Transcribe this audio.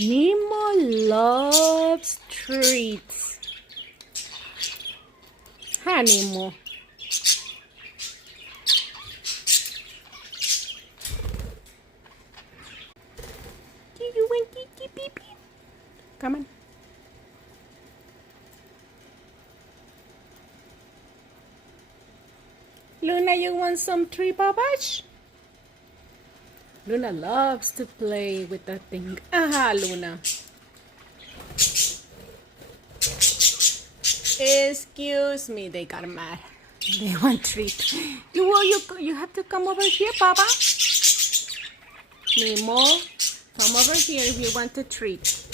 Nemo loves treats. Hi, Nemo. Do you want to pee pee? Come on. Luna, you want some tree, Babash? Luna loves to play with that thing. Aha, Luna. Excuse me, they got mad. They want treat. You have to come over here, Baba. Nemo, come over here if you want a treat.